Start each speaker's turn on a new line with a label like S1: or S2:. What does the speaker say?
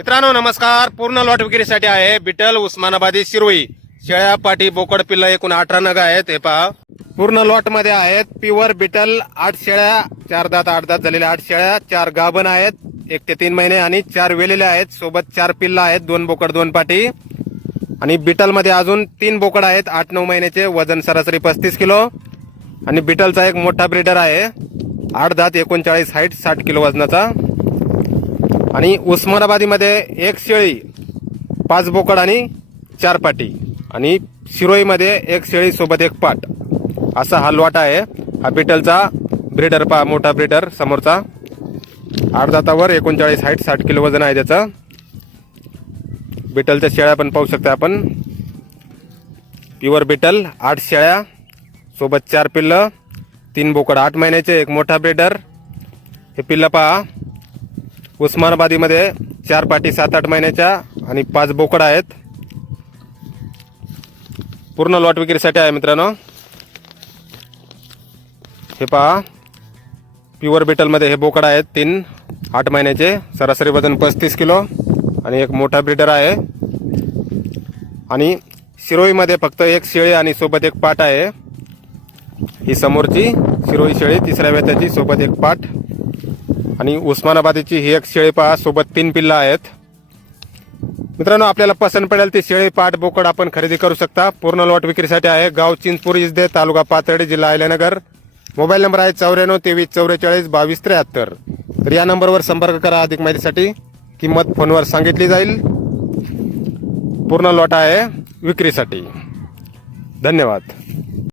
S1: मित्रांनो नमस्कार. पूर्ण लॉट विक्रीसाठी आहे बिटल उस्मानाबादी शिरोई. शेळ्या पाटी बोकड पिल्ला एकूण अठरा नग आहेत. हे पहा. पूर्ण लॉटमध्ये आहेत प्युअर बिटल आठ शेळ्या चार दात आठ दात झालेल्या आठ शेळ्या चार गाभण आहेत एक ते तीन महिने आणि चार वेलेले आहेत. सोबत चार पिल्ला आहेत दोन बोकड दोन पाटी. आणि बिटलमध्ये अजून तीन बोकड आहेत आठ नऊ महिन्याचे वजन सरासरी पस्तीस किलो. आणि बिटलचा एक मोठा ब्रिडर आहे. आठ दात एकोणचाळीस हाईट साठ किलो वजनाचा. आणि उस्मानाबादीमध्ये एक शेळी पाच बोकड आणि चार पाटी. आणि शिरोईमध्ये एक शेळी सोबत एक पाट. असा हा लोटा आहे. हा बिटलचा ब्रिडर पा मोठा ब्रिडर समोरचा. आठ दातावर एकोणचाळीस हाईट साठ किलो वजन आहे त्याचं. बिटलच्या शेळ्या पण पाहू शकता आपण. प्युअर बिटल आठ शेळ्या सोबत चार पिल्लं तीन बोकड आठ महिन्याचे एक मोठा ब्रिडर हे पिल्लं पहा. उस्मानाबादीमध्ये चार पाटी सात आठ महिन्याच्या आणि पाच बोकडा आहेत. पूर्ण लॉट विक्रीसाठी आहे मित्रांनो. हे पहा. प्युअर बिटलमध्ये हे बोकडा आहेत तीन आठ महिन्याचे. सरासरी वजन पस्तीस किलो आणि एक मोठा ब्रिडर आहे. आणि शिरोईमध्ये फक्त एक शेळी आणि सोबत एक पाट आहे. ही समोरची शिरोई शेळी तिसऱ्या वेताची सोबत एक पाट. आणि उस्मानाबादीची ही एक शेळी सोबत तीन पिल्ला आहेत. मित्रांनो आपल्याला पसंत पडेल ती शेळी पाट बोकड आपण खरेदी करू शकता. पूर्ण लॉट विक्रीसाठी आहे गाव चिंचपूर इजदे तालुका पाथर्डी जिल्हा अहिल्यानगर. मोबाईल नंबर आहे चौऱ्याण्णव तेवीस चौवेचाळीस बावीस त्र्याहत्तर. तर या नंबरवर संपर्क करा. अधिक माहितीसाठी किंमत फोनवर सांगितली जाईल. पूर्ण लॉट आहे विक्रीसाठी. धन्यवाद.